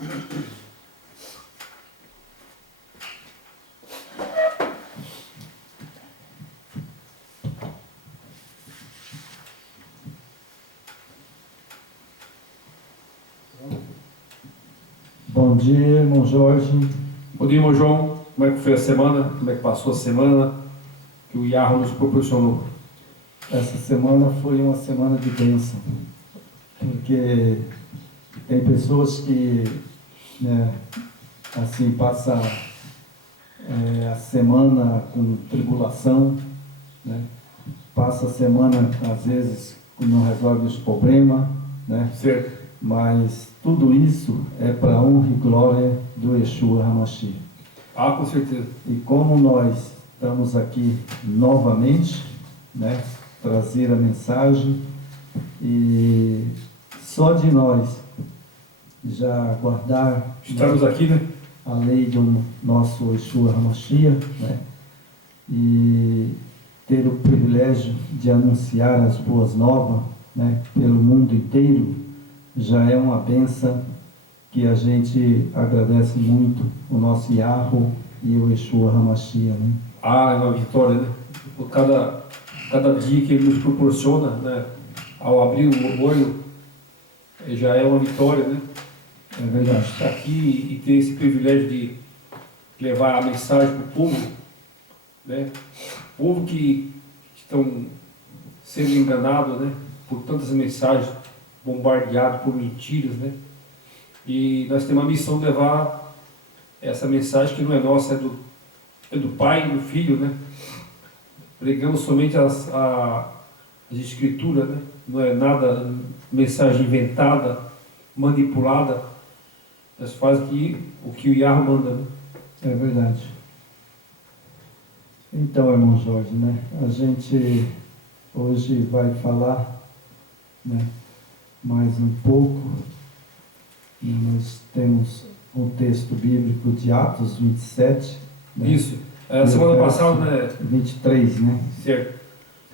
Bom dia, irmão Jorge. Bom dia, irmão João. Como é que foi a semana? Como é que passou a semana que o Yahweh nos proporcionou? Essa semana foi uma semana de bênção, porque tem pessoas que, né, assim, passam a semana com tribulação, né? Passa a semana, às vezes, não resolve os problemas, né? Certo. Mas tudo isso é para a honra e glória do Yeshua HaMashiach. Ah, com certeza. E como nós estamos aqui novamente, né, trazer a mensagem, e só de nós já guardar Estamos aqui, né? a lei do nosso Yeshua HaMashiach, né, e ter o privilégio de anunciar as boas novas, né, pelo mundo inteiro, já é uma bênção que a gente agradece muito o nosso Yahweh e o Yeshua HaMashiach, né? Ah, é uma vitória, né? Por cada dia que ele nos proporciona, né? Ao abrir o olho, já é uma vitória, né? É verdade. Estar aqui e ter esse privilégio de levar a mensagem para o povo, né? Povo que estão sendo enganados, né? Por tantas mensagens, bombardeados por mentiras, né? E nós temos a missão de levar essa mensagem que não é nossa, é do Pai e do Filho, né? Pregamos somente as Escrituras, né? Não é nada mensagem inventada, manipulada. Nós fazemos o que o Yahweh manda, né? É verdade. Então, irmão Jorge, né? A gente hoje vai falar, né, mais um pouco. E nós temos um texto bíblico de Atos 27. Né? Isso. Semana passada, né? 23, né? Certo.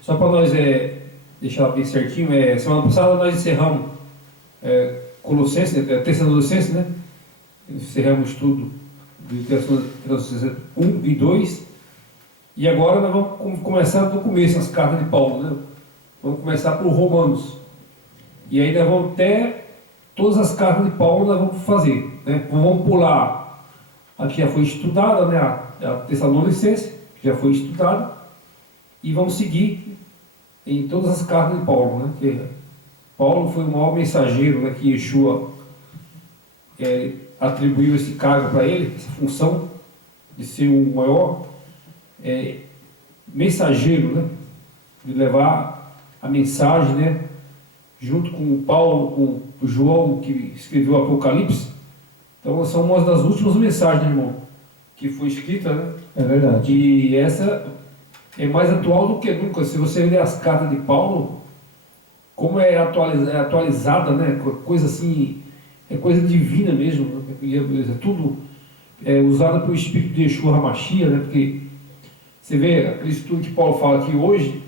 Só para nós deixar bem certinho, semana passada nós encerramos Colossenses, Tessalonicenses, né? Encerramos tudo de Tessalonicenses 1 e 2. E agora nós vamos começar do começo, as cartas de Paulo, né? Vamos começar por Romanos. E aí nós vamos até todas as cartas de Paulo nós vamos fazer, né? Vamos pular a que já foi estudada, né? A Tessalonicenses, que já foi estudada, e vamos seguir em todas as cartas de Paulo, né? Que Paulo foi o maior mensageiro, né? Que Yeshua atribuiu esse cargo para ele, essa função de ser o maior mensageiro, né? De levar a mensagem, né? Junto com o Paulo, com o João, que escreveu o Apocalipse. Então, essa é uma das últimas mensagens, irmão, que foi escrita, né? É verdade. E essa é mais atual do que nunca. Se você ler as cartas de Paulo, como é atualizada, né? Coisa assim, é coisa divina mesmo, né? É tudo usado pelo Espírito de Yeshua HaMashiach, né? Porque você vê aquele estudo que Paulo fala que hoje,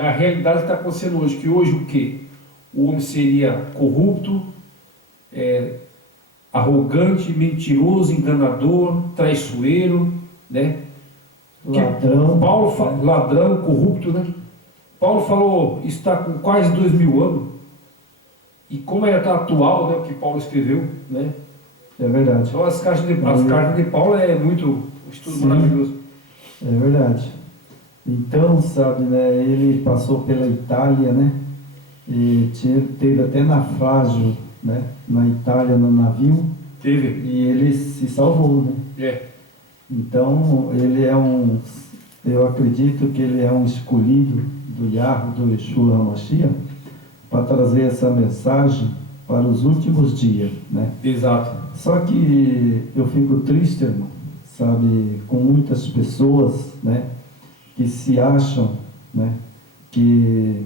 a realidade está acontecendo hoje, que hoje o quê? O homem seria corrupto, arrogante, mentiroso, enganador, traiçoeiro, né? Ladrão. Ladrão, corrupto, né? Paulo falou, isso está com quase 2000 anos. E como está atual, né, o que Paulo escreveu, né? É verdade. Então as cartas de Paulo é muito um estudo Sim. maravilhoso. É verdade. Então, sabe, né, ele passou pela Itália, né, e teve até naufrágio, né, na Itália, no navio. Teve. E ele se salvou, né? Então, ele eu acredito que ele é um escolhido do Yahweh, do Yeshua HaMashiach, para trazer essa mensagem para os últimos dias, né? Exato. Só que eu fico triste, irmão, sabe, com muitas pessoas, né, que se acham, né, que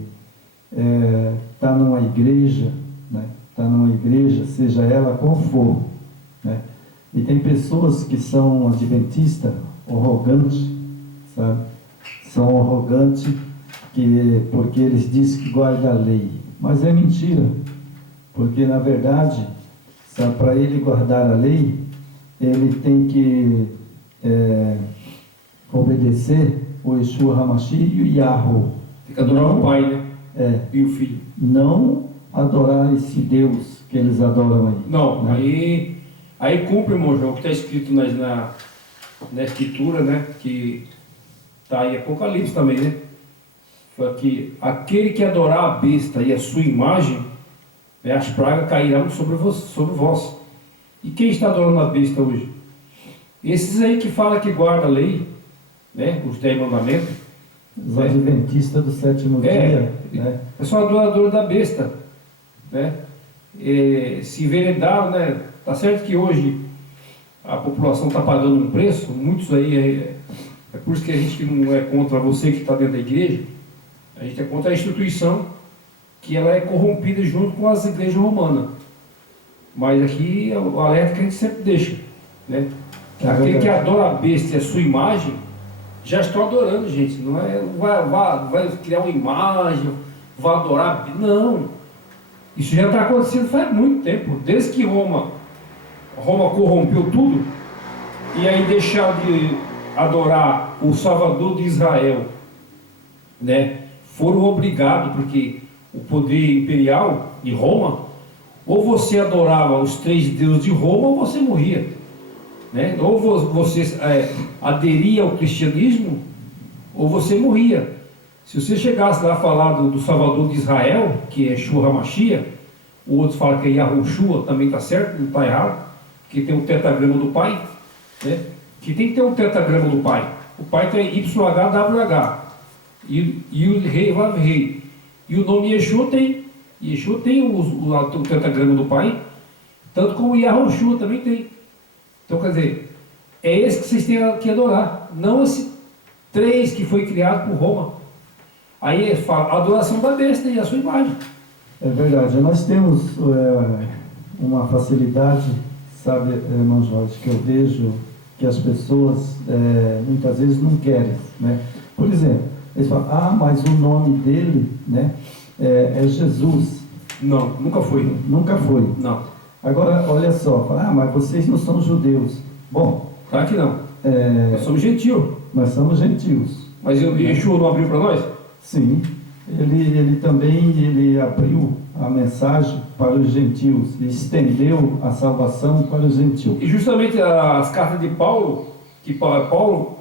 está numa igreja, né, seja ela qual for, né, e tem pessoas que são adventistas, arrogantes, sabe, são arrogantes porque eles dizem que guardam a lei, mas é mentira, porque na verdade, Para ele guardar a lei, ele tem que obedecer o Yeshua Hamashi e o Yahweh. Tem que adorar o Pai, né? É, E o Filho. não adorar esse Deus que eles adoram aí. Não, né? aí cumpre, irmão João, o que está escrito na Escritura, né? Que está em Apocalipse também, né? Fala que aquele que adorar a besta e a sua imagem, né, as pragas cairão sobre vós. E quem está adorando a besta hoje? Esses aí que falam que guarda a lei, né? Os 10 mandamentos. Os adventistas do sétimo dia, né? São adoradores da besta, né? Se envenedaram, né? Tá certo que hoje a população está pagando um preço, muitos aí, é por isso que a gente não é contra você que está dentro da igreja, a gente é contra a instituição, que ela é corrompida junto com as igrejas romanas. Mas aqui é o alerta que a gente sempre deixa, né? Aquele que adora a besta e a sua imagem, já estão adorando, gente. Não é vai criar uma imagem, vai adorar. Não. Isso já está acontecendo faz muito tempo. Desde que Roma corrompeu tudo, e aí deixaram de adorar o Salvador de Israel, né? Foram obrigados, porque o poder imperial de Roma, ou você adorava os 3 deuses de Roma, ou você morria, né? Ou você aderia ao cristianismo, ou você morria. Se você chegasse lá a falar do Salvador de Israel, que é Yeshua HaMashiach, o outro fala que é Yahushua, também está certo, não está errado, que tem o tetragrama do Pai, né? Que tem que ter um tetragrama do Pai. O Pai tem YHWH, e o Rei Vav Rei. E o nome Yeshua tem. Yeshua tem o tetragrama do Pai, tanto como o Yahushua também tem. Então, quer dizer, é esse que vocês têm que adorar, não esse 3 que foi criado por Roma. Aí fala a adoração da besta e a sua imagem. É verdade. Nós temos uma facilidade, sabe, irmão Jorge, que eu vejo que as pessoas muitas vezes não querem, né? Por exemplo, eles falam, mas o nome dele, né, é Jesus. Não, nunca foi. Nunca foi. Não. Agora, olha só, fala, mas vocês não são judeus. Bom, Claro que não. Nós somos gentios. nós somos gentios. Mas o Yeshua não abriu para nós? Sim, ele também abriu a mensagem para os gentios, e estendeu a salvação para os gentios. E justamente as cartas de Paulo, que Paulo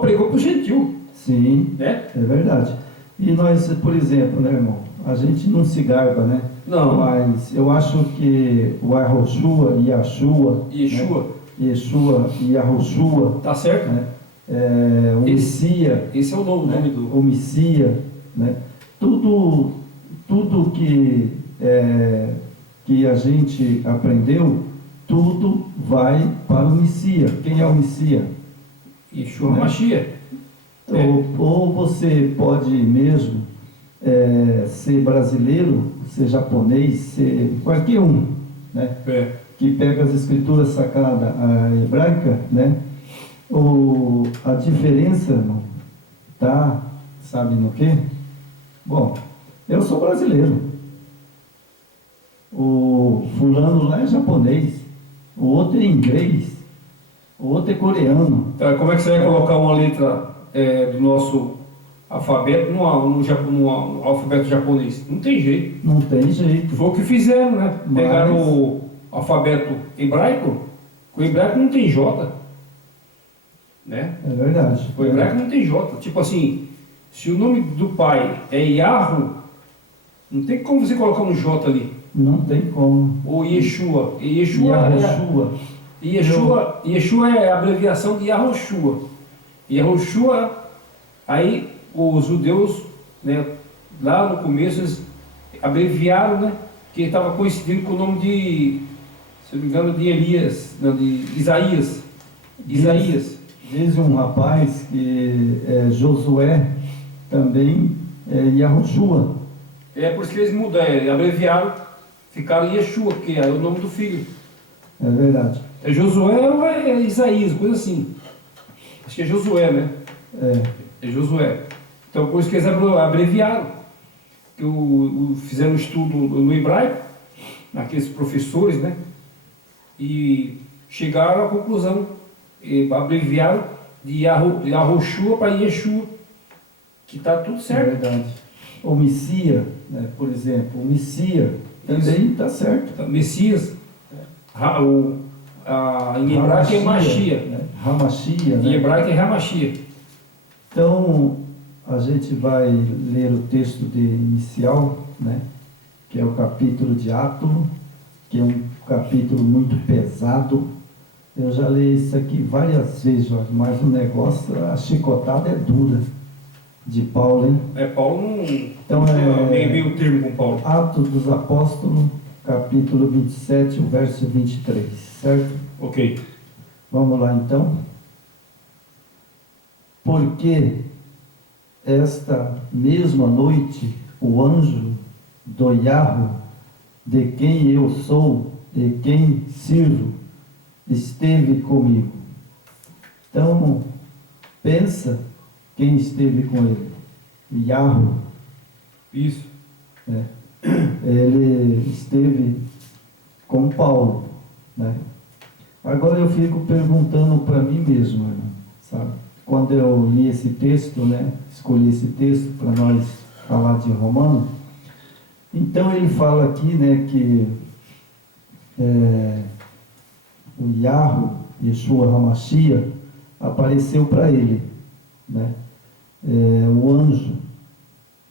pregou para o gentil, Sim, né? é verdade. E nós, por exemplo, né, irmão, a gente não se garba, né? Não. Mas eu acho que o Yahushua, Yeshua, Yeshua. né? Yeshua e Yahushua, Tá certo? né? O Messias, Esse é o novo né? nome do... O Messias, né? Tudo que a gente aprendeu, tudo vai para o Messias. Quem é o Messias? Yeshua Né? HaMashiach. Ou você pode mesmo ser brasileiro, ser japonês, ser qualquer um, né? Que pega as escrituras sagradas hebraica, né? A diferença, irmão, tá, sabe no quê? Bom, eu sou brasileiro. O fulano lá é japonês, o outro é inglês, o outro é coreano. Então, como é que você vai colocar uma letra do nosso alfabeto no alfabeto japonês? Não tem jeito. Não tem jeito. Foi o que fizeram, né? Mas... Pegaram o alfabeto hebraico, o hebraico não tem J, né? É verdade. O hebraico não tem J. Tipo assim, se o nome do pai é Yahu, não tem como você colocar um J ali. Não tem como. Ou Yeshua. Yeshua é a abreviação de Yahushua. Yahushua, aí os judeus, né, lá no começo, eles abreviaram, né, que estava coincidindo com o nome de, se não me engano, de Elias, não, de Isaías. Diz um rapaz que Josué também é Yahushua. É por isso que eles mudaram, abreviaram, ficaram Yeshua, que é o nome do filho. É verdade. É Josué ou é Isaías, coisa assim. Acho que é Josué, né? É Josué. Então por isso que eles abreviaram. Que fizeram um estudo no hebraico, naqueles professores, né? E chegaram à conclusão, abreviaram de Yahushua para Yeshua, que está tudo É certo. verdade. O Messias, né, por exemplo, o Messias também está certo. Messias, em hebraico é Machia, né? Hamashia, em né? hebraico é Hamashia. Então, a gente vai ler o texto inicial, né? Que é o capítulo de Atos, que é um capítulo muito pesado. Eu já li isso aqui várias vezes, Jorge, mas o negócio, a chicotada é dura de Paulo, hein? Paulo não Então, tinha meio termo com Paulo. Atos dos Apóstolos, capítulo 27, o verso 23, certo? Ok. Vamos lá então. Porque esta mesma noite o anjo do Yahweh, de quem eu sou e quem sirvo, esteve comigo. Então, pensa quem esteve com ele. Yahweh. Isso. Né? Ele esteve com Paulo, né? Agora eu fico perguntando para mim mesmo, irmão, sabe? Quando eu li esse texto, né? Escolhi esse texto para nós falar de Romano. Então ele fala aqui, né, que o Yahweh, Yeshua HaMashiach, apareceu para ele, né? O anjo,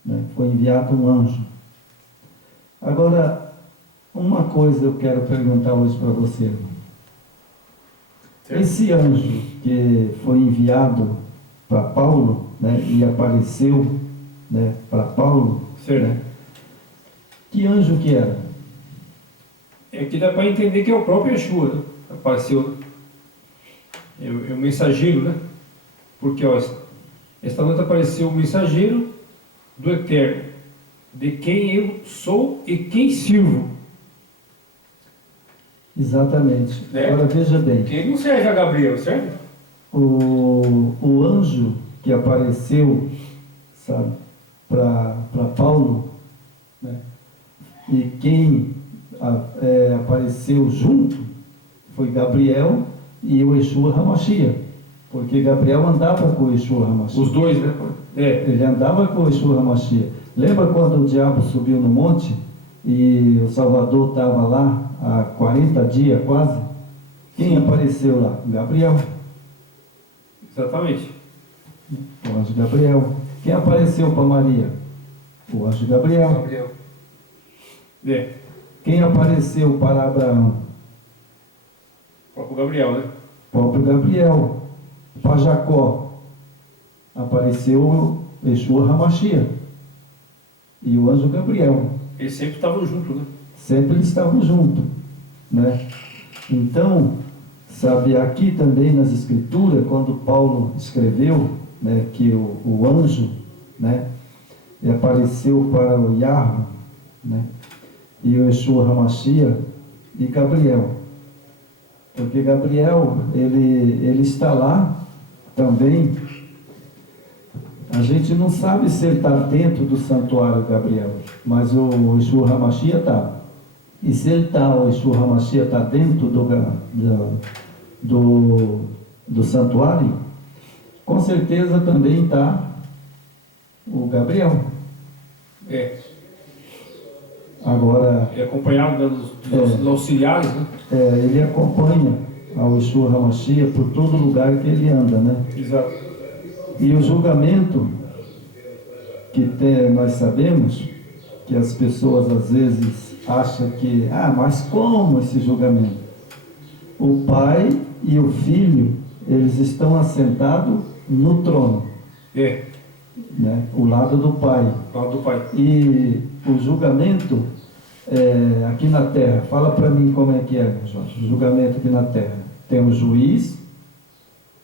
né? Foi enviado um anjo. Agora, uma coisa eu quero perguntar hoje para você, irmão. Esse anjo que foi enviado para Paulo, né, e apareceu, né, para Paulo, né, que anjo que era? É que dá para entender que é o próprio Yeshua, né? Apareceu. É o mensageiro, né? Porque, ó, esta noite apareceu o mensageiro do Eterno, de quem eu sou e quem sirvo. Exatamente. Né? Agora veja bem. Quem não serve a Gabriel, certo? O anjo que apareceu, sabe, para Paulo, né, e quem apareceu junto foi Gabriel e o Yeshua HaMashiach, porque Gabriel andava com o Yeshua HaMashiach. Os dois, né? Ele andava com o Yeshua HaMashiach. Lembra quando o diabo subiu no monte e o Salvador estava lá há 40 dias quase? Quem apareceu lá? Gabriel. Exatamente. O anjo Gabriel. Quem apareceu para Maria? O anjo Gabriel. Quem apareceu para Abraão? O próprio Gabriel, né? O próprio Gabriel. Para Jacó apareceu o Yeshua HaMashiach e o anjo Gabriel. Eles sempre estavam juntos, né? Sempre eles estavam juntos, né? Então, sabe, aqui também nas Escrituras, quando Paulo escreveu, né, que o anjo, né, apareceu para o Yahweh, né, e o Yeshua HaMashiach e Gabriel. Porque Gabriel, ele está lá também. A gente não sabe se ele está dentro do santuário Gabriel, mas o Yeshua HaMashiach está. E se ele está, o Yeshua HaMashiach está dentro do santuário, com certeza também está o Gabriel. Agora, é acompanhado dos auxiliares, né? Ele acompanha ao Yeshua HaMashiach por todo lugar que ele anda, né? Exato. E o julgamento que nós sabemos, que as pessoas às vezes acham que, mas como esse julgamento? O pai e o filho, eles estão assentados no trono. Né? O lado do pai. O lado do pai. E o julgamento aqui na terra, fala para mim como é que é, Jorge, o julgamento aqui na terra. Tem o juiz,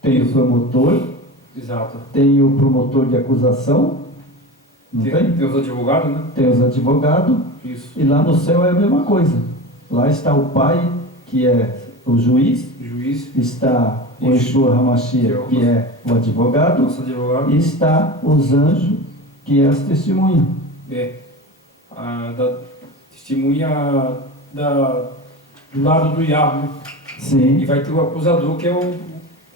tem o promotor. Exato. Tem o promotor de acusação, não tem? Tem os advogados, né? Tem os advogados. Isso. E lá no céu é a mesma coisa. Lá está o pai, que é o juiz. Está o Yeshua HaMashiach, que é o advogado. Nosso advogado. E está os anjos, que é as testemunhas. Da testemunha do lado do Yahweh, né? E Sim, vai ter o acusador, que é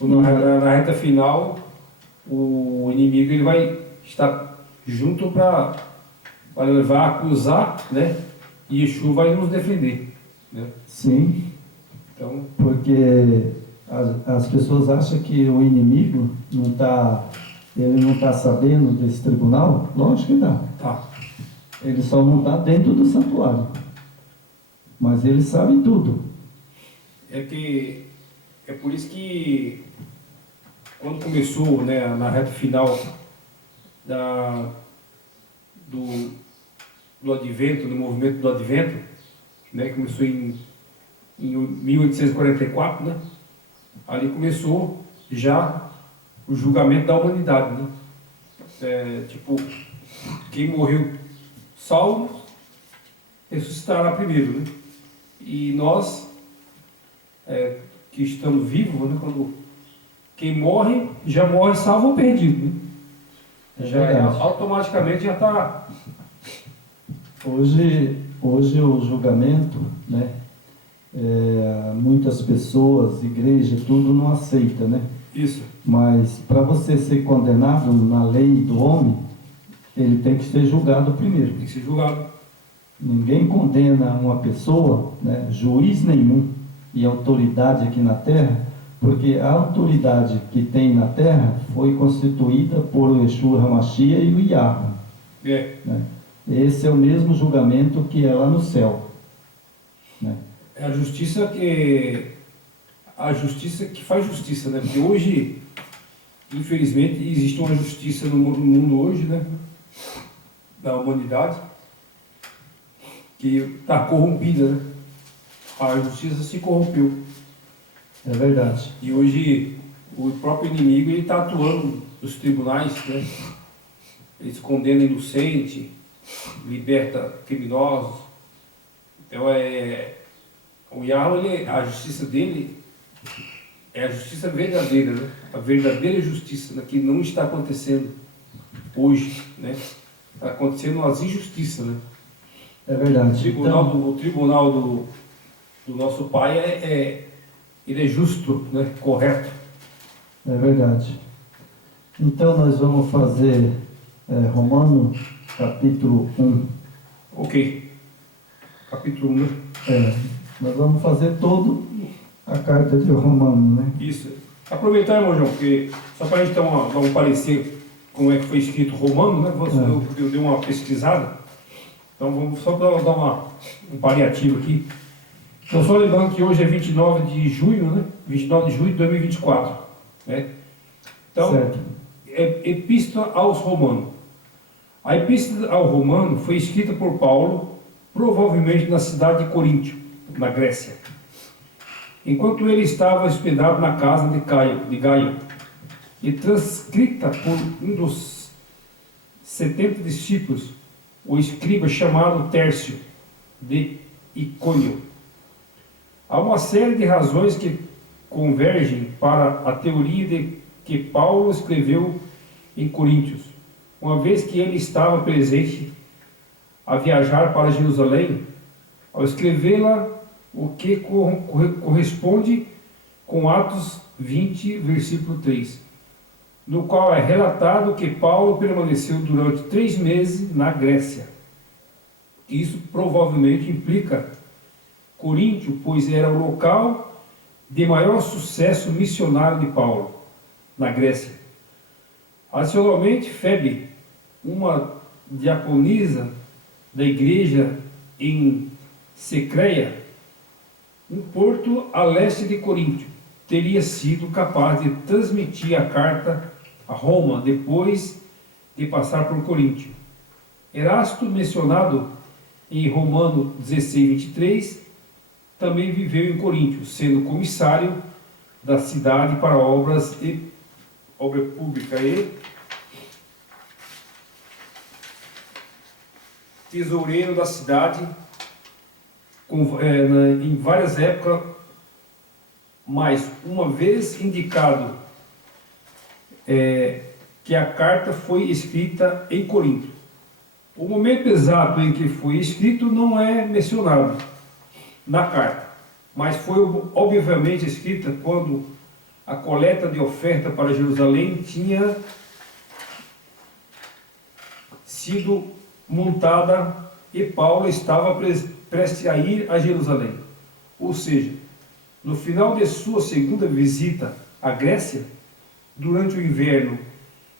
na reta final, o inimigo ele vai estar junto para levar a acusar, né? E Yeshua vai nos defender, né? sim, Então, porque as pessoas acham que o inimigo ele não está sabendo desse tribunal. Lógico que dá. tá. Ele só não está dentro do santuário. Mas ele sabe tudo. É por isso que quando começou, né, na reta final do advento, do movimento do advento, né, que começou em 1844, né, ali começou já o julgamento da humanidade, né? Tipo, quem morreu salvo ressuscitará primeiro, né? E nós que estamos vivos, né, quem morre já morre salvo ou perdido, né? Verdade. Automaticamente já está. Hoje o julgamento, né? Muitas pessoas, igreja, tudo não aceita, né? Isso. Mas para você ser condenado na lei do homem, ele tem que ser julgado primeiro. Tem que ser julgado. Ninguém condena uma pessoa, né, juiz nenhum e autoridade aqui na terra, porque a autoridade que tem na terra foi constituída por o Yeshua HaMashiach e o Yahweh. Né? Esse é o mesmo julgamento que é lá no céu. Né? É a justiça que faz justiça, né? Porque hoje, infelizmente, existe uma justiça no mundo hoje, né? Da humanidade, que está corrompida, né? A justiça se corrompeu. É verdade. E hoje o próprio inimigo ele está atuando nos tribunais, né? Eles condenam inocente, liberta criminosos. Então o Yahweh, a justiça dele é a justiça verdadeira, né? A verdadeira justiça, né? Que não está acontecendo hoje, né? Está acontecendo as injustiças, né? É verdade. O tribunal do nosso Pai ele é justo, né? Correto. É verdade. Então nós vamos fazer Romanos capítulo 1. Ok. Capítulo 1, né? Nós vamos fazer todo a carta de Romanos, né? Isso. Aproveitar, irmão João, porque só para a gente dar um parecer como é que foi escrito Romano, né? Eu dei uma pesquisada. Então vamos só dar um paliativo aqui. Então só lembrando que hoje é 29 de junho, né? 29 de junho de 2024. Né? Então, Certo. Epístola aos Romanos. A Epístola ao Romano foi escrita por Paulo, provavelmente na cidade de Coríntio, na Grécia. Enquanto ele estava hospedado na casa de Gaio, e transcrita por um dos 70 discípulos, o escriba chamado Tércio, de Icônio. Há uma série de razões que convergem para a teoria de que Paulo escreveu em Coríntios, uma vez que ele estava presente a viajar para Jerusalém, ao escrevê-la, o que corresponde com Atos 20, versículo 3, no qual é relatado que Paulo permaneceu durante 3 meses na Grécia. Isso provavelmente implica Coríntio, pois era o local de maior sucesso missionário de Paulo, na Grécia. Adicionalmente, Febe, uma diaconisa da igreja em Secreia, um porto a leste de Coríntio, teria sido capaz de transmitir a carta a Roma depois de passar por Coríntio. Erasto, mencionado em Romano 16, 23, também viveu em Coríntio, sendo comissário da cidade para obra pública e tesoureiro da cidade em várias épocas, mas uma vez indicado que a carta foi escrita em Corinto. O momento exato em que foi escrito não é mencionado, na carta, mas foi obviamente escrita quando a coleta de oferta para Jerusalém tinha sido montada e Paulo estava prestes a ir a Jerusalém. Ou seja, no final de sua segunda visita à Grécia, durante o inverno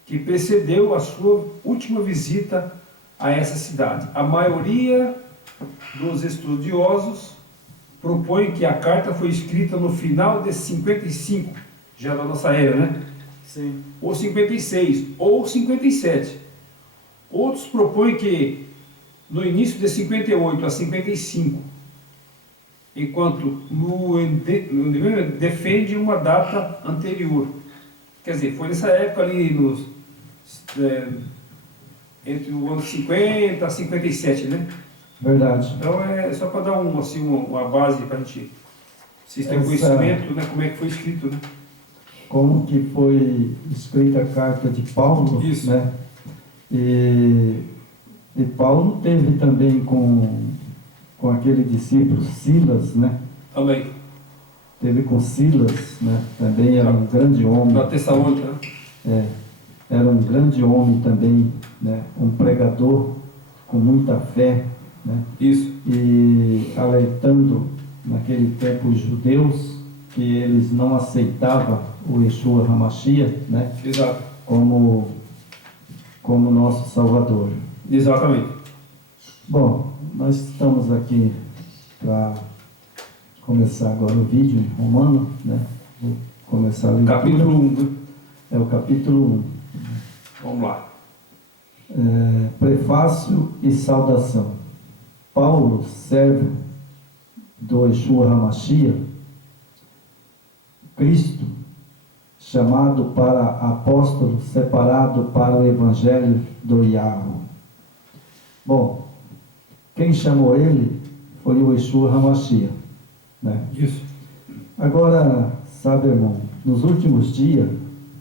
que precedeu a sua última visita a essa cidade. A maioria dos estudiosos propõe que a carta foi escrita no final de 55, já da nossa era, né? Sim. Ou 56, ou 57. Outros propõem que no início de 58 a 55, enquanto defende uma data anterior. Quer dizer, foi nessa época ali, entre o ano 50 a 57, né? Verdade. Então é só para dar uma base para a gente, vocês terem conhecimento, né, como é que foi escrito, né? Como que foi escrita a carta de Paulo, Isso. né? E Paulo teve também com aquele discípulo Silas, né? Também. Teve com Silas, né? Também era um grande homem. Na Tessalônica, né? Era um grande homem também, né? Um pregador com muita fé, né? Isso. E alertando naquele tempo os judeus que eles não aceitavam o Yeshua HaMashiach, né? Exato. Como nosso Salvador. Exatamente. Bom, nós estamos aqui para começar agora o vídeo em Romano, né? Vou começar a leitura. Capítulo 1, né? É o capítulo 1. Vamos lá. Prefácio e saudação. Paulo, servo do Yeshua HaMashiach, Cristo, chamado para apóstolo, separado para o Evangelho do Yahweh. Bom, quem chamou ele foi o Yeshua HaMashiach, né? Isso. Agora, sabe, irmão, nos últimos dias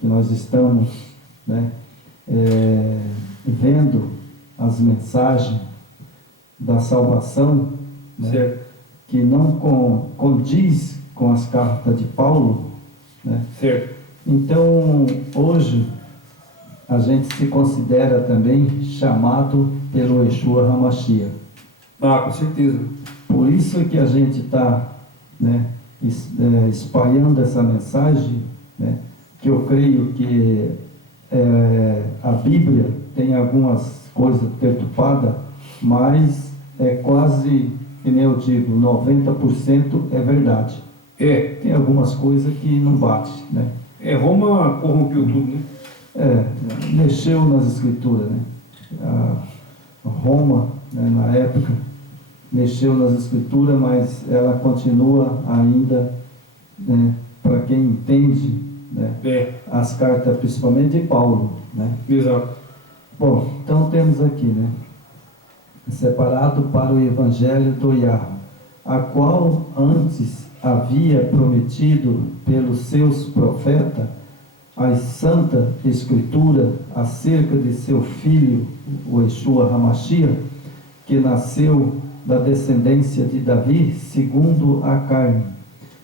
que nós estamos, né, vendo as mensagens da salvação, né, Certo. que não condiz com as cartas de Paulo, né? Certo. Então, hoje, a gente se considera também chamado pelo Yeshua HaMashiach. Ah, com certeza. Por isso que a gente está, né, espalhando essa mensagem, né, que eu creio que a Bíblia tem algumas coisas perturbadas, mas é quase, que nem eu digo, 90% é verdade. Tem algumas coisas que não bate, né? Roma corrompeu tudo, né? Mexeu nas escrituras, né? A Roma, né, na época, mexeu nas escrituras, mas ela continua ainda, né, para quem entende, né, as cartas, principalmente de Paulo, né? Exato. Bom, então temos aqui, né? Separado para o Evangelho do Yahweh, a qual antes havia prometido pelos seus profetas a Santa Escritura acerca de seu filho, o Yeshua HaMashiach, que nasceu da descendência de Davi, segundo a carne.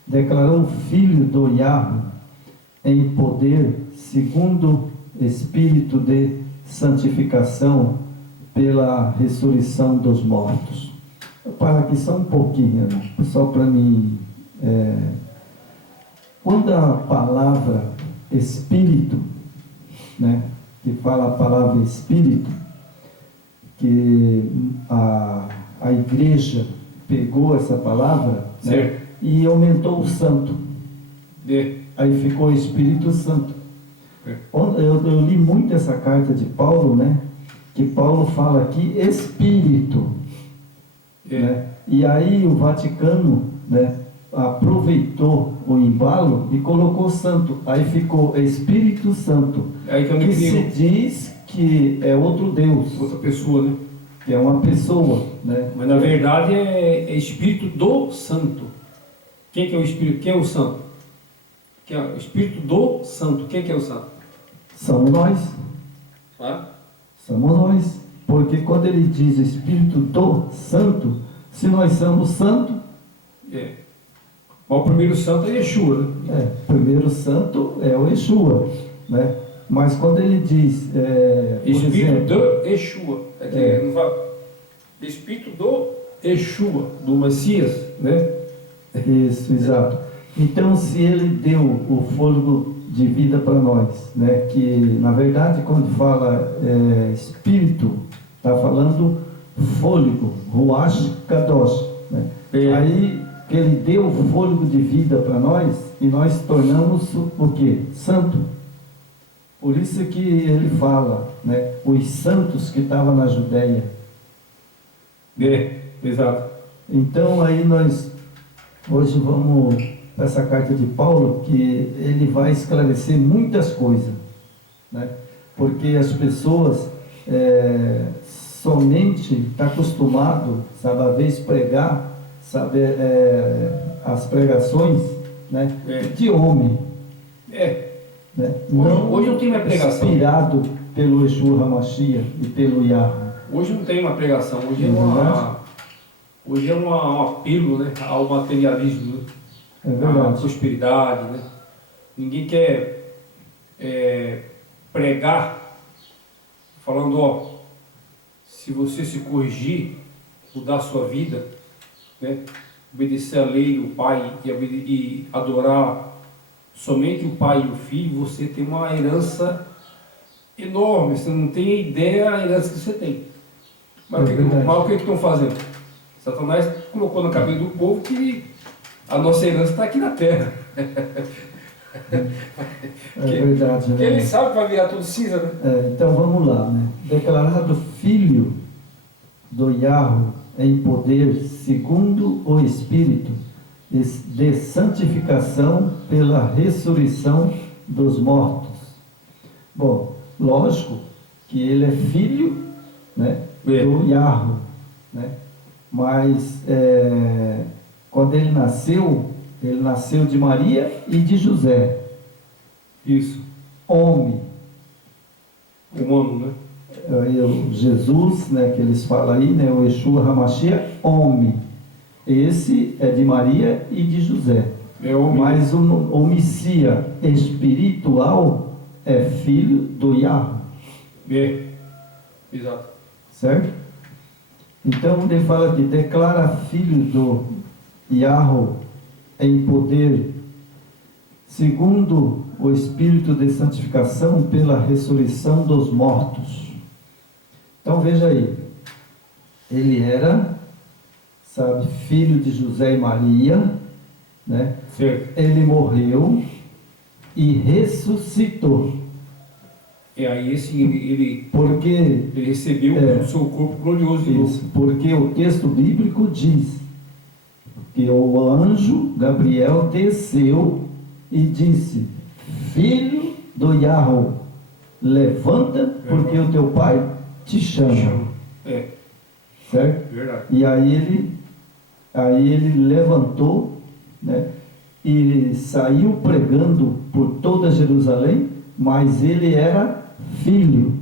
Declarou filho do Yahweh em poder, segundo espírito de santificação, pela ressurreição dos mortos. Eu paro aqui só um pouquinho, irmão, só para mim. Quando a palavra espírito, né, que fala a palavra espírito, que a igreja pegou essa palavra, né, e aumentou o santo. Aí ficou o Espírito Santo. Eu li muito essa carta de Paulo, né, que Paulo fala aqui espírito, né, e aí o Vaticano, né, aproveitou o embalo e colocou santo, aí ficou Espírito Santo, que se diz que é outro Deus, outra pessoa, né? Que é uma pessoa, né? Mas na verdade é Espírito do Santo. Quem que é o Espírito? Quem é o Santo? Quem é o Espírito do Santo? Quem que é o Santo? Somos nós. Somos nós. Porque quando ele diz Espírito do Santo, se nós somos santos, É. Mas o primeiro santo é Yeshua, né? Primeiro santo é o Yeshua, né? Mas quando ele diz, por Espírito exemplo, do Yeshua. Não fala, Espírito do Yeshua, do Messias, né? isso, exato. Então, se ele deu o fôlego de vida para nós, né? Que na verdade, quando fala espírito, está falando fôlego, Ruach Kadosh, né? Aí que ele deu o fôlego de vida para nós e nós tornamos o quê? Santo. Por isso que ele fala, né? Os santos que estavam na Judéia. Exato. Então aí nós hoje vamos para essa carta de Paulo, que ele vai esclarecer muitas coisas, né? Porque as pessoas somente estão acostumadas, sabe, a vez pregar, sabe, as pregações, né, de homem. Né? Hoje não tem mais pregação. Inspirado pelo Yeshua HaMashiach e pelo Yahweh. Hoje não tem uma pregação, hoje é um apelo, né, ao materialismo, né? É verdade. À prosperidade, né? Ninguém quer pregar falando, se você se corrigir, mudar a sua vida, né, obedecer a lei do Pai e adorar somente o Pai e o Filho, você tem uma herança enorme. Você não tem ideia da herança que você tem. Mas o que estão fazendo? Satanás colocou na cabeça do povo que a nossa herança está aqui na terra. Verdade. Né? Ele sabe que vai virar tudo cinza, né? Então vamos lá, né? Declarado filho do Yahweh em poder segundo o Espírito de santificação pela ressurreição dos mortos. Bom, lógico que ele é filho, né, do Yahweh, né? Mas quando ele nasceu de Maria e de José. Isso. Homem. Humano, né? Jesus, né, que eles falam aí, né, o Yeshua HaMashiach, homem. Esse é de Maria e de José. Mas o Messias espiritual é filho do Yahweh. Exato. Certo? Então ele fala aqui, declara filho do Yahweh em poder, segundo o Espírito de santificação pela ressurreição dos mortos. Então veja aí, ele era, sabe, filho de José e Maria, né? Certo. Ele morreu e ressuscitou. E aí ele recebeu o seu corpo glorioso de novo. Porque o texto bíblico diz que o anjo Gabriel desceu e disse: filho do Yahweh, levanta, porque o teu pai te chama. Certo? Verdade. E aí ele levantou, né, e saiu pregando por toda Jerusalém, mas ele era filho.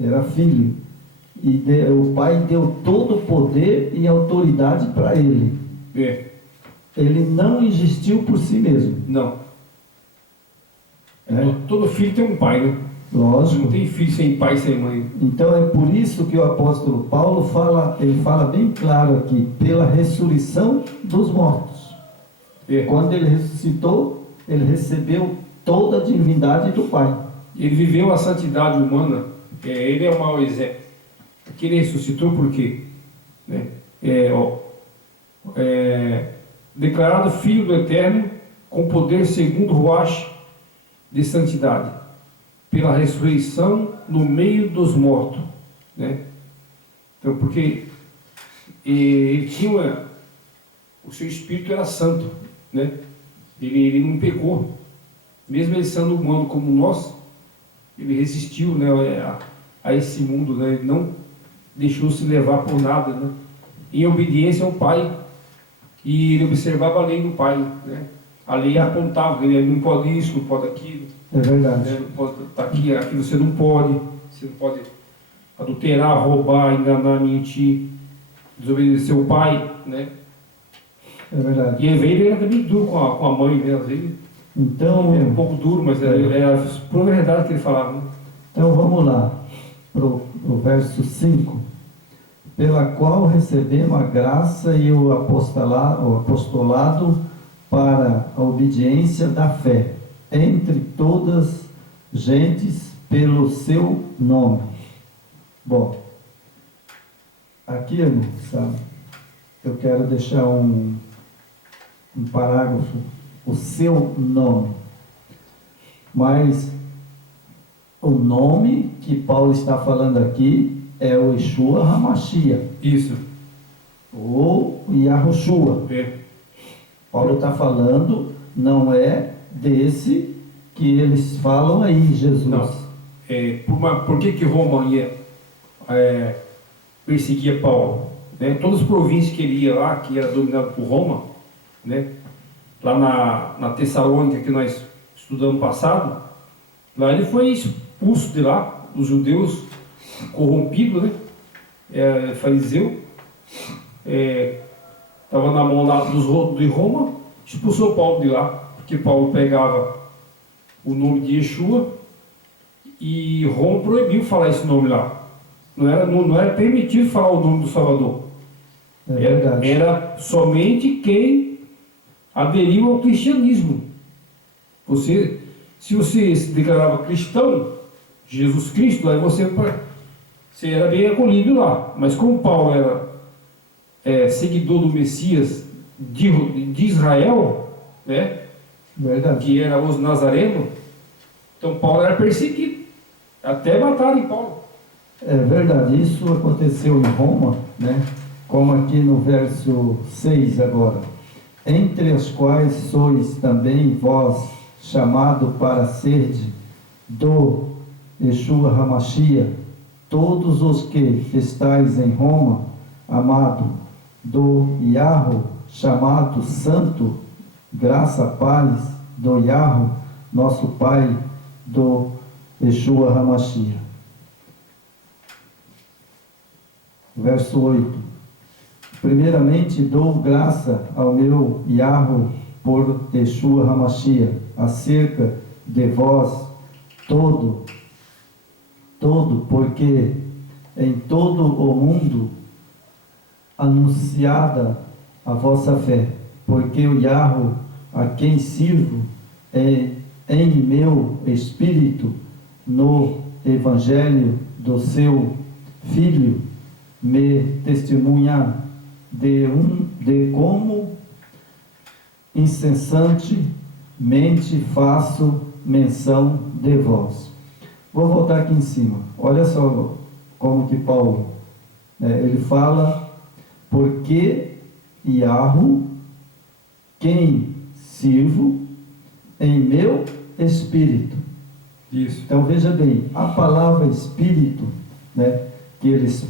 Era filho. E o pai deu todo o poder e autoridade para ele. Ele não existiu por si mesmo. Não. Todo filho tem um pai, né? Lógico. Não tem filho sem pai e sem mãe. Então é por isso que o apóstolo Paulo fala bem claro aqui, pela ressurreição dos mortos. Quando ele ressuscitou, ele recebeu toda a divindade do Pai. Ele viveu a santidade humana. Ele é o maior exemplo. Porque ele ressuscitou por quê? Né? Declarado Filho do Eterno, com poder segundo o Ruach de santidade, pela ressurreição no meio dos mortos, né? Então, porque ele tinha, o seu espírito era santo, né? Ele não pecou, mesmo ele sendo humano como nós, ele resistiu, né, a esse mundo, né? Ele não deixou se levar por nada, né? Em obediência ao Pai, e ele observava a lei do Pai, né? A lei apontava, ele não pode isso, não pode aquilo. É verdade. Não pode estar aqui você não pode adulterar, roubar, enganar, mentir, desobedecer o Pai, né? É verdade. E ele era também duro com a mãe, né? Às vezes Então, era um pouco duro, mas era por verdade que ele falava, né? então vamos lá, para o verso 5. Pela qual recebemos a graça e o apostolado para a obediência da fé, entre todas gentes, pelo seu nome. Bom, aqui, irmão, sabe, eu quero deixar um parágrafo, o seu nome. Mas o nome que Paulo está falando aqui é o Yeshua HaMashiach, Isso. ou Yahushua. É. Paulo está falando, não é desse que eles falam aí, Jesus. Não. Por que Roma perseguia Paulo? Né? Todas as províncias que ele ia lá, que era dominado por Roma, né? Lá na Tessalônica, que nós estudamos passado, lá ele foi expulso de lá, os judeus corrompidos, né? Fariseu, estava na mão lá de Roma, expulsou Paulo de lá, porque Paulo pegava o nome de Yeshua e Roma proibiu falar esse nome lá. Não era permitido falar o nome do Salvador. É verdade. Era somente quem aderiu ao cristianismo. Se você se declarava cristão, Jesus Cristo, aí você era bem acolhido lá. Mas como Paulo era seguidor do Messias de Israel, né, Verdade. que era os nazarenos, então Paulo era perseguido. Até mataram Paulo. É verdade, isso aconteceu em Roma, né? Como aqui no verso 6 agora. Entre as quais sois também vós chamado para serdes do Yeshua HaMashiach, todos os que estáis em Roma, amado, do Yahweh, chamado Santo, graça, paz, do Yahweh, nosso Pai, do Yeshua HaMashiach. Verso 8. Primeiramente dou graça ao meu Yahweh por Yeshua HaMashiach, acerca de vós todo, porque em todo o mundo anunciada a vossa fé, porque o Yahweh a quem sirvo é em meu espírito no evangelho do seu Filho me testemunha de como incessantemente faço menção de vós. Vou voltar aqui em cima. Olha só como que Paulo, ele fala, porque Yahweh, quem sirvo em meu espírito. Isso. Então veja bem, a palavra espírito, né, que eles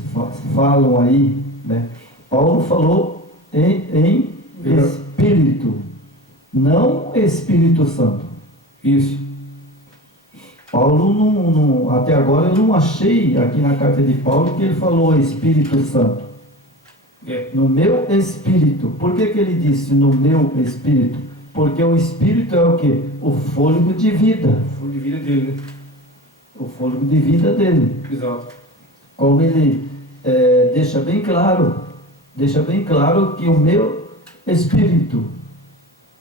falam aí, né, Paulo falou em espírito, não Espírito Santo. Isso. Paulo até agora eu não achei aqui na carta de Paulo que ele falou Espírito Santo. No meu espírito. Por que ele disse no meu espírito? Porque o espírito é o quê? O fôlego de vida. O fôlego de vida dele, né? O fôlego de vida dele. Exato. Como ele deixa bem claro que o meu espírito,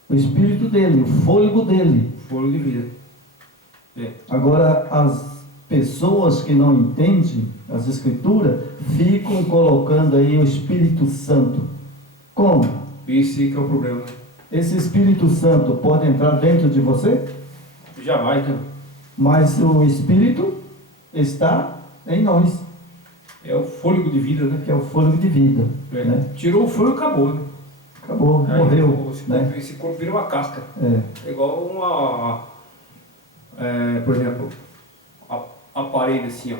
o espírito dele, o fôlego dele. Fôlego de vida. Agora, as pessoas que não entendem as escrituras ficam colocando aí o Espírito Santo. Como? Esse que é o problema, né? Esse Espírito Santo pode entrar dentro de você, Jamais, né? mas o Espírito está em nós, É o fôlego de vida, né? que é o fôlego de vida. Né? Tirou o fôlego, acabou, né? Acabou, Aí, morreu. Né? Esse corpo vira uma casca. É. É igual por exemplo, a parede assim, ó.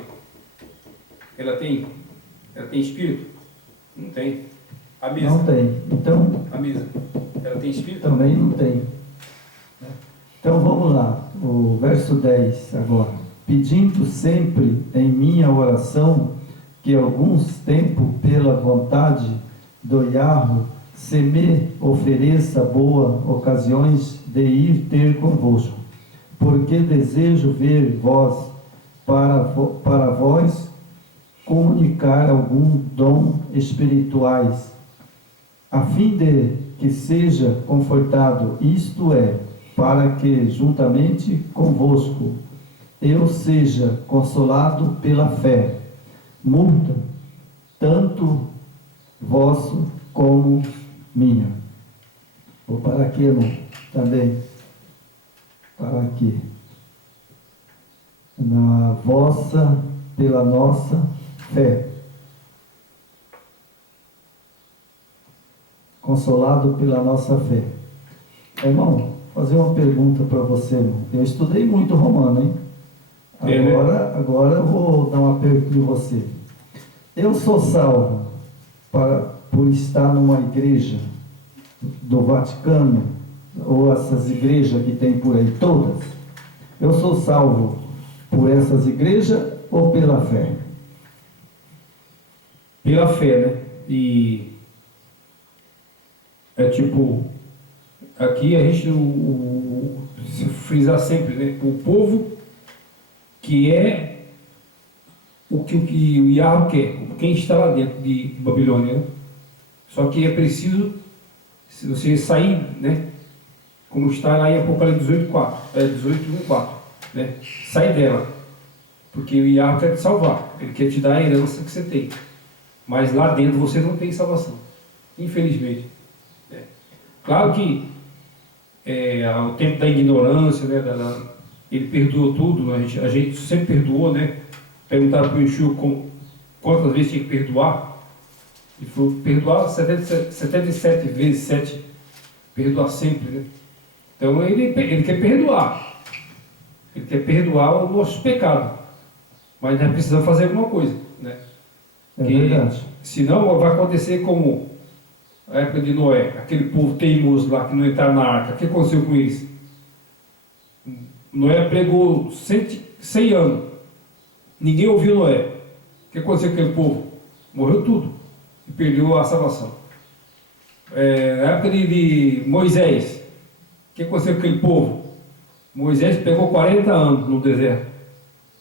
Ela tem espírito? Não tem. A mesa? Não tem. Então, A mesa? Ela tem espírito? também não tem. Então vamos lá, o verso 10 agora. Pedindo sempre em minha oração que alguns tempos, pela vontade do Yahweh, se me ofereça boas ocasiões de ir ter convosco, porque desejo ver vós, para vós comunicar algum dom espirituais, a fim de que seja confortado, isto é, para que juntamente convosco eu seja consolado pela fé, multa, tanto vosso como minha. Vou parar aqui, irmão, também. Parar aqui. Na vossa, pela nossa fé. Consolado pela nossa fé. Irmão, fazer uma pergunta para você, irmão. Eu estudei muito Romano, hein? Agora eu vou dar uma pergunta em você. Eu sou salvo por estar numa igreja do Vaticano, ou essas igrejas que tem por aí todas? Eu sou salvo por essas igrejas ou pela fé? Pela fé, né? E é tipo, aqui a gente se frisar sempre, né? O povo que é o que o Yahweh quer, quem está lá dentro de Babilônia, né? Só que é preciso, se você sair, né? Como está lá em Apocalipse 18:4, né? Sai dela, porque o Yahweh quer te salvar, ele quer te dar a herança que você tem, mas lá dentro você não tem salvação, infelizmente. Claro que ao tempo da ignorância, né? Ele perdoou tudo, a gente sempre perdoou, né? Perguntaram para o Yeshua quantas vezes tinha que perdoar. Ele falou: perdoar 77 vezes 7, perdoar sempre, né? Então ele quer perdoar. Ele quer perdoar o nosso pecado. Mas nós precisamos fazer alguma coisa, né? É verdade. Senão vai acontecer como a época de Noé, aquele povo teimoso lá que não entraram na arca. O que aconteceu com eles? Noé pregou 100 anos. Ninguém ouviu Noé. O que aconteceu com aquele povo? Morreu tudo. E perdeu a salvação. Na época de Moisés, o que aconteceu com aquele povo? Moisés pegou 40 anos no deserto.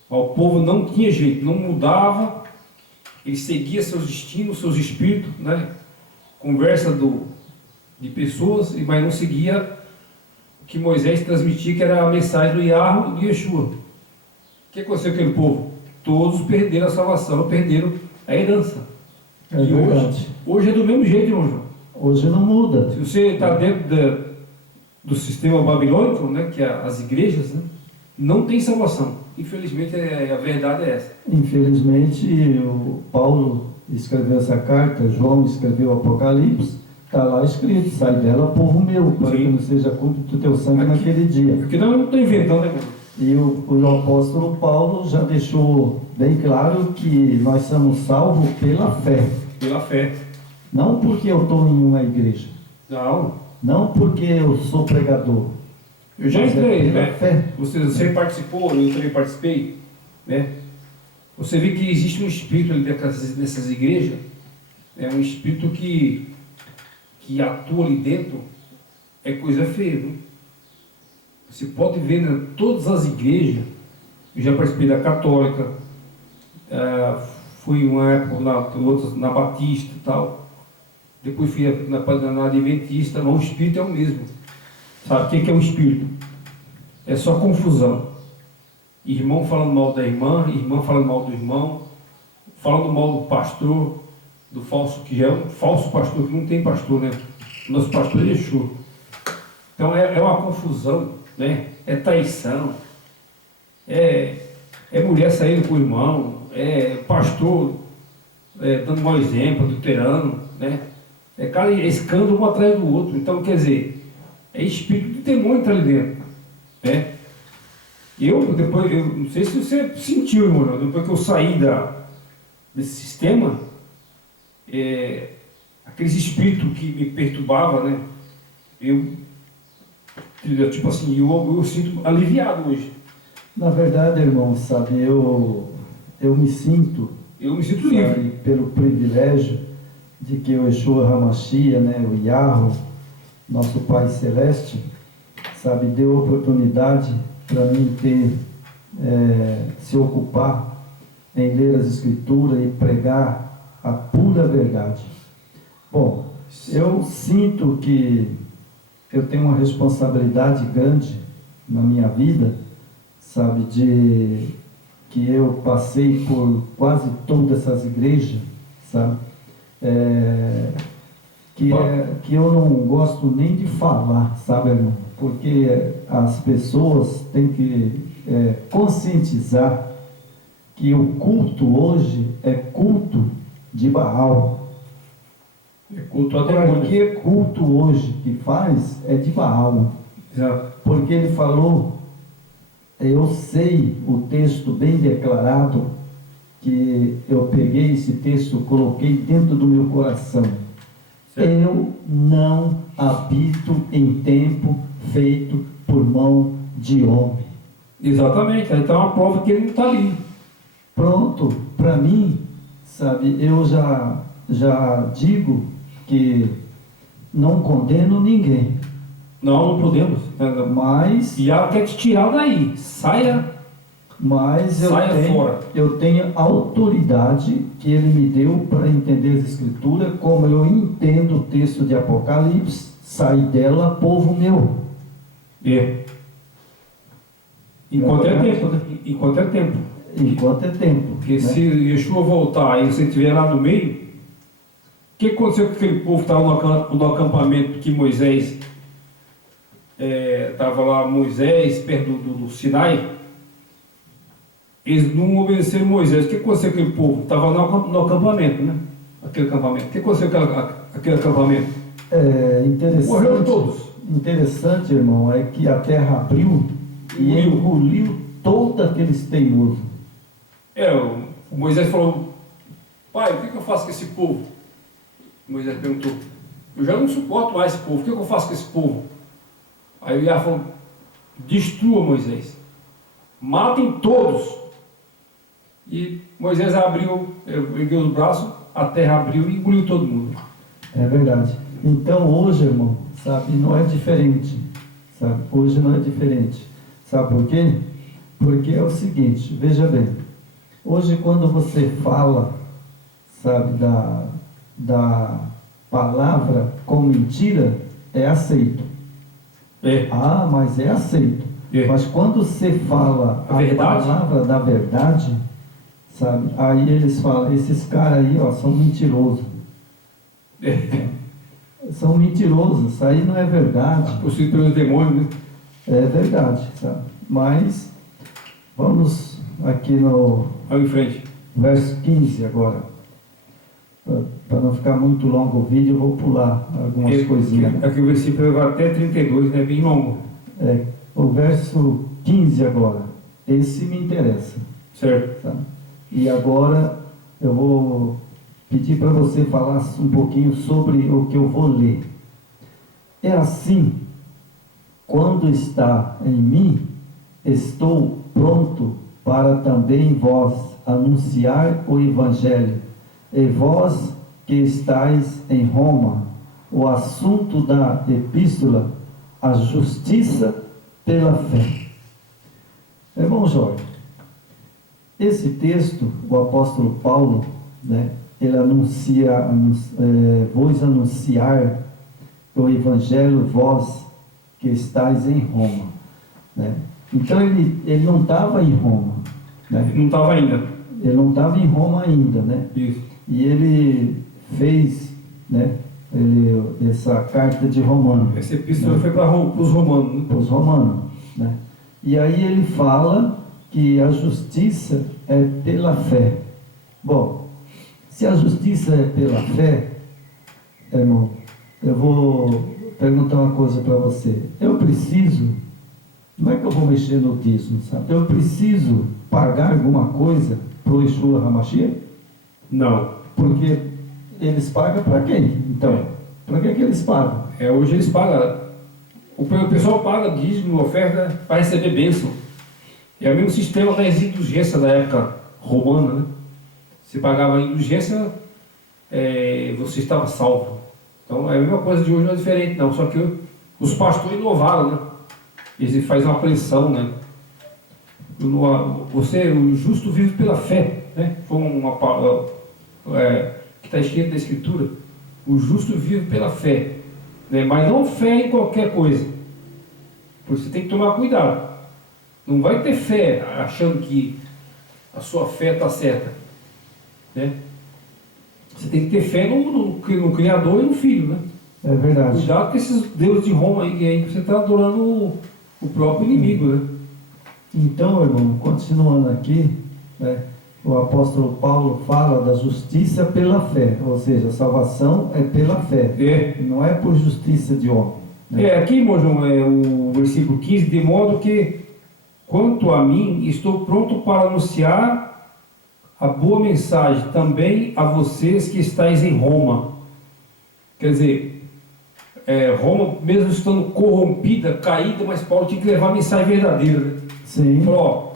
Mas o povo não tinha jeito, não mudava. Ele seguia seus destinos, seus espíritos, né? Conversa de pessoas, mas não seguia o que Moisés transmitia, que era a mensagem do Yahweh e de Yeshua. O que aconteceu com aquele povo? Todos perderam a salvação, perderam a herança. É verdade. Hoje é do mesmo jeito, irmão João. Hoje não muda. Se você está dentro do sistema babilônico, né, que é as igrejas, né, não tem salvação. Infelizmente, a verdade é essa. Infelizmente, o Paulo escreveu essa carta, João escreveu o Apocalipse, está lá escrito: sai dela, povo meu, para que não seja culto do teu sangue naquele dia. Porque nós não estamos inventando, né, irmão? E o apóstolo Paulo já deixou bem claro que nós somos salvos pela fé. Pela fé. Não porque eu estou em uma igreja. Não. Não porque eu sou pregador. Eu já entrei, pela né? fé. Você participou, eu também participei, né? Você vê que existe um espírito ali nessas igrejas, é um espírito que atua ali dentro, é coisa feia, viu? Você pode ver, né, todas as igrejas. Eu já participei da Católica, fui uma época na Batista e tal, depois fui na Adventista, mas o espírito é o mesmo. Sabe o que é o espírito? É só confusão. Irmão falando mal da irmã falando mal do irmão, falando mal do pastor, do falso, que já é um falso pastor, que não tem pastor, né? Nosso pastor é Yeshua. Então é uma confusão, né? É traição, é mulher saindo com o irmão, é pastor dando mau exemplo, adulterando, né? É escândalo um atrás do outro. Então, quer dizer, é espírito de demônio que está ali dentro, né? Eu não sei se você sentiu, irmão, depois que eu saí desse sistema, aqueles espíritos que me perturbavam, né? Tipo assim, eu sinto aliviado hoje. Na verdade, irmão, sabe, eu me sinto livre pelo privilégio de que o Yeshua HaMashiach, né, o Yahweh, nosso Pai Celeste, sabe, deu oportunidade para mim ter, se ocupar em ler as Escrituras e pregar a pura verdade. Bom, eu sinto que eu tenho uma responsabilidade grande na minha vida, sabe, de que eu passei por quase todas essas igrejas, sabe, que eu não gosto nem de falar, sabe, irmão? Porque as pessoas têm que conscientizar que o culto hoje é culto de Baal. É culto a demônio. Porque culto hoje que faz é de Baal. Exato. Porque ele falou, eu sei o texto bem declarado, que eu peguei esse texto, coloquei dentro do meu coração. Certo. Eu não habito em templo feito por mão de homem. Exatamente, então é uma prova que ele não está ali. Pronto, para mim, sabe, eu já digo que não condeno ninguém. Não podemos. Mas... E ela quer te tirar daí. Saia fora. Eu tenho autoridade que ele me deu para entender as Escrituras, como eu entendo o texto de Apocalipse, sai dela, povo meu. Enquanto é tempo. Enquanto é tempo. Enquanto é tempo. Porque se Yeshua voltar e você estiver lá no meio, o que aconteceu com aquele povo que estava no acampamento que Moisés estava lá, Moisés, perto do Sinai? Eles não obedeceram Moisés. O que aconteceu com aquele povo? Estava no acampamento, né? Aquele acampamento. O que aconteceu com aquele acampamento? Interessante. Morreram todos. Interessante, irmão, é que a terra abriu e engoliu todos aqueles teimosos. O Moisés falou: pai, o que eu faço com esse povo? Moisés perguntou: eu já não suporto mais esse povo, o que eu faço com esse povo? Aí o Yahweh falou: destrua Moisés, matem todos. E Moisés abriu, ergueu os braços, a terra abriu e engoliu todo mundo. É verdade. Então hoje, irmão, sabe, não é diferente. Sabe? Hoje não é diferente. Sabe por quê? Porque é o seguinte, veja bem, hoje quando você fala, sabe, da palavra com mentira, é aceito. Ah, mas é aceito. Mas quando você fala a palavra da verdade, sabe, aí eles falam, esses caras aí, ó, são mentirosos. São mentirosos, isso aí não é verdade. Possuído pelos demônios, né? É verdade, sabe? Mas vamos aqui no em frente. Verso 15 agora. Para não ficar muito longo o vídeo, eu vou pular algumas coisinhas. Aqui o versículo vai até 32, né? Bem longo. O verso 15 agora. Esse me interessa. Certo. Sabe? E agora eu vou pedir para você falar um pouquinho sobre o que eu vou ler. É assim, quando está em mim, estou pronto para também vós anunciar o Evangelho. E vós que estáis em Roma, o assunto da epístola, a justiça pela fé. Irmão Jorge, esse texto, o apóstolo Paulo, né, ele anuncia, vos anunciar o Evangelho, vós que estáis em Roma. Né? Então ele não estava em Roma. Né? Não estava ainda. Ele não estava em Roma ainda, né? Isso. E ele fez, né, essa carta de Romano. Essa epístola, né, foi para os romanos. Né? Para os romanos, né? E aí ele fala que a justiça é pela fé. Bom, se a justiça é pela fé, irmão, eu vou perguntar uma coisa para você. Eu preciso, não é que eu vou mexer no dízimo, sabe? Eu preciso pagar alguma coisa para o Yeshua HaMashiach? Não. Porque eles pagam para quem? Então, para que eles pagam? Hoje eles pagam. O pessoal paga dízimo, oferta, para receber bênção. É o mesmo sistema das indulgências da época romana, né? Você pagava a indulgência, você estava salvo. Então é a mesma coisa de hoje, não é diferente não, só que os pastores inovaram, né? Eles fazem uma pressão, né? O justo vive pela fé, né? Foi uma palavra que está escrito na Escritura. O justo vive pela fé, né? Mas não fé em qualquer coisa. Por isso você tem que tomar cuidado. Não vai ter fé achando que a sua fé está certa, né? Você tem que ter fé no Criador e no Filho, né? É verdade. Cuidado com esses deuses de Roma aí, que aí você está adorando o próprio inimigo, né? Então, irmão, continuando aqui, né, o apóstolo Paulo fala da justiça pela fé, ou seja, a salvação é pela fé, não é por justiça de homem. Né? Aqui, irmão João, o versículo 15, de modo que, quanto a mim, estou pronto para anunciar a boa mensagem também a vocês que estáis em Roma. Quer dizer, Roma, mesmo estando corrompida, caída, mas Paulo tinha que levar a mensagem verdadeira, né? Sim. Ele falou,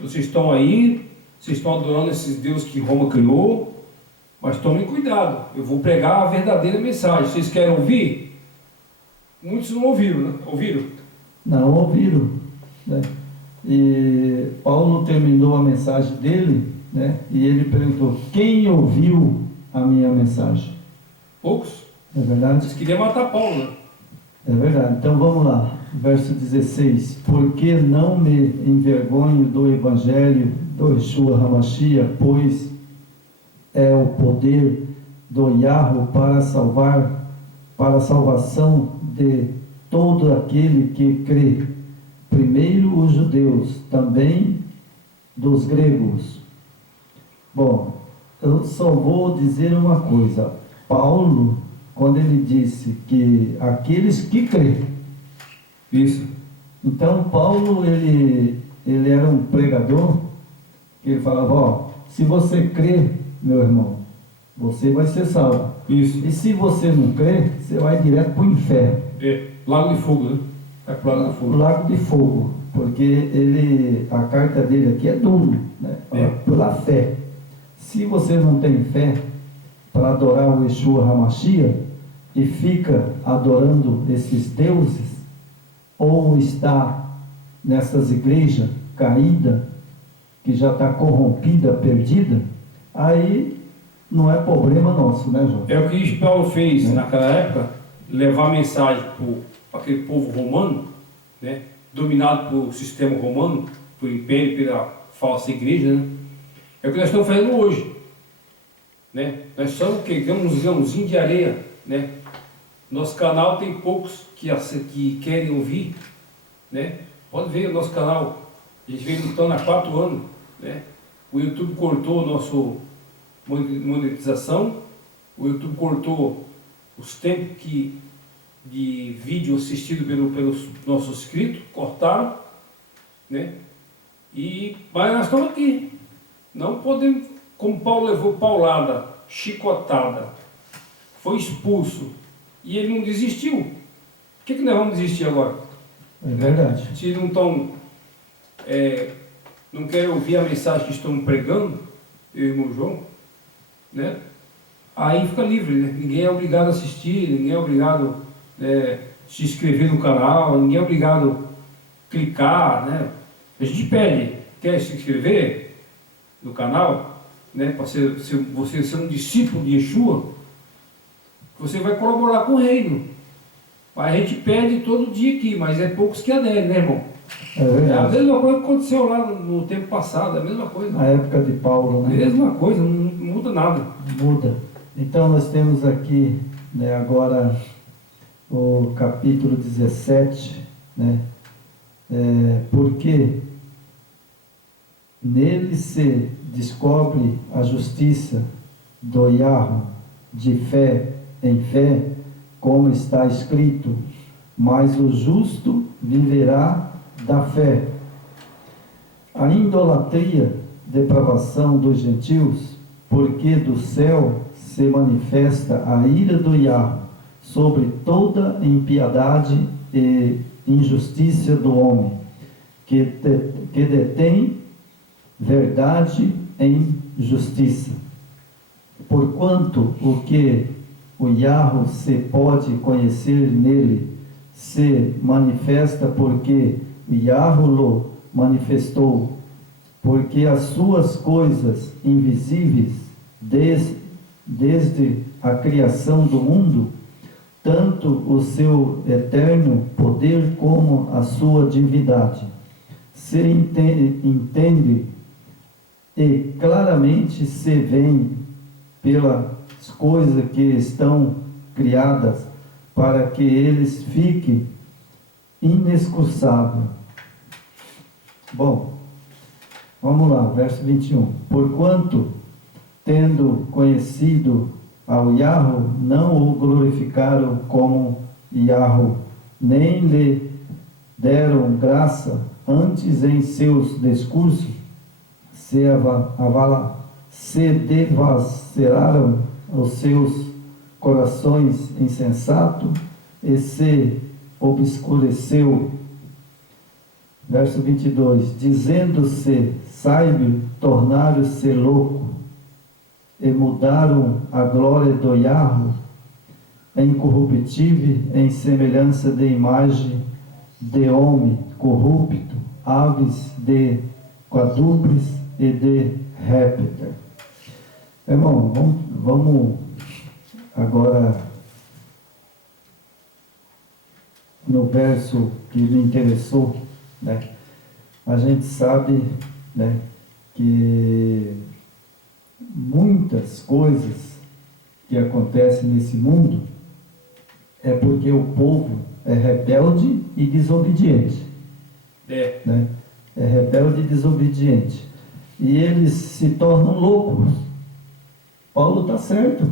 vocês estão aí, vocês estão adorando esses deuses que Roma criou, mas tomem cuidado, eu vou pregar a verdadeira mensagem. Vocês querem ouvir? Muitos não ouviram, né? Ouviram? Não ouviram, né? E Paulo terminou a mensagem dele, né? E ele perguntou, quem ouviu a minha mensagem? Poucos. É verdade? Eles queriam matar Paulo, né? É verdade. Então vamos lá, verso 16. Porque não me envergonho do evangelho do Yeshua HaMashiach, pois é o poder do Yahweh para a salvação de todo aquele que crê. Primeiro os judeus, também dos gregos. Bom, eu só vou dizer uma coisa. Paulo, quando ele disse que aqueles que crê. Isso. Então Paulo, ele era um pregador, que ele falava, ó, se você crê, meu irmão, você vai ser salvo. Isso. E se você não crê, você vai direto para o inferno. Lago de fogo, né? Vai para o lago de fogo. Lago de fogo, porque a carta dele aqui é duro, né? Pela fé. Se você não tem fé para adorar o Yeshua HaMashiach e fica adorando esses deuses, ou está nessas igrejas caídas, que já está corrompida, perdida, aí não é problema nosso, né, João? É o que Paulo fez naquela época, levar a mensagem para aquele povo romano, né, dominado pelo sistema romano, pelo império, pela falsa igreja, né? É o que nós estamos fazendo hoje, né? Nós somos uns grãozinhos de areia, né? Nosso canal tem poucos que querem ouvir, né? Pode ver o nosso canal, a gente vem lutando há 4 anos, né? O YouTube cortou a nossa monetização, o YouTube cortou os tempos de vídeo assistido pelos nossos inscritos, cortaram, né? Mas nós estamos aqui, não podemos, como Paulo levou paulada, chicotada, foi expulso, e ele não desistiu. Por que nós vamos desistir agora? É verdade. Se não estão, não querem ouvir a mensagem que estamos pregando, eu e o irmão João, né? Aí fica livre, né? Ninguém é obrigado a assistir, ninguém é obrigado a se inscrever no canal, ninguém é obrigado a clicar, né? A gente pede, quer se inscrever no canal, né? Para você ser um discípulo de Yeshua, você vai colaborar com o reino. Mas a gente pede todo dia aqui, mas é poucos que aderem, né, irmão? É verdade. É a mesma coisa que aconteceu lá no tempo passado, é a mesma coisa. Na época de Paulo, né? Mesma coisa, não muda nada. Muda. Então nós temos aqui, né, agora o capítulo 17, né? Porque nele se descobre a justiça do Yahweh de fé em fé, como está escrito, mas o justo viverá da fé. A idolatria, depravação dos gentios, porque do céu se manifesta a ira do Yahweh sobre toda impiedade e injustiça do homem, que detém verdade em justiça. porquanto o que o Yahweh se pode conhecer nele se manifesta porque o Yahweh lo manifestou, porque as suas coisas invisíveis desde a criação do mundo, tanto o seu eterno poder como a sua divindade, se entende e claramente se vê pelas coisas que estão criadas, para que eles fiquem inexcusáveis. Bom, vamos lá, verso 21. Porquanto, tendo conhecido ao Yahweh, não o glorificaram como Yahweh, nem lhe deram graça, antes em seus discursos se devassaram os seus corações insensatos e se obscureceu. Verso 22, dizendo-se sábio, tornaram-se louco e mudaram a glória do Yahweh incorruptível em semelhança de imagem de homem corrupto, aves de quadrúpedes e de répteis. Irmão, vamos agora no verso que me interessou, né? A gente sabe, né, que muitas coisas que acontecem nesse mundo é porque o povo é rebelde e desobediente. Né? É rebelde e desobediente. E eles se tornam loucos. Paulo está certo.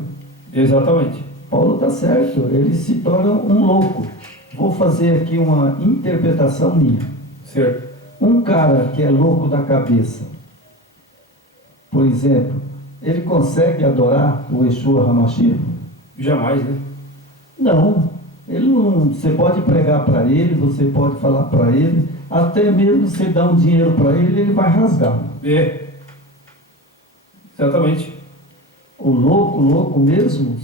Exatamente. Paulo está certo. Eles se tornam um louco. Vou fazer aqui uma interpretação minha. Certo. Um cara que é louco da cabeça, por exemplo, ele consegue adorar o Yeshua HaMashiach? Jamais, né? Não. Ele não. Você pode pregar para ele, você pode falar para ele, até mesmo você dar um dinheiro para ele, ele vai rasgar. Exatamente. O louco mesmo,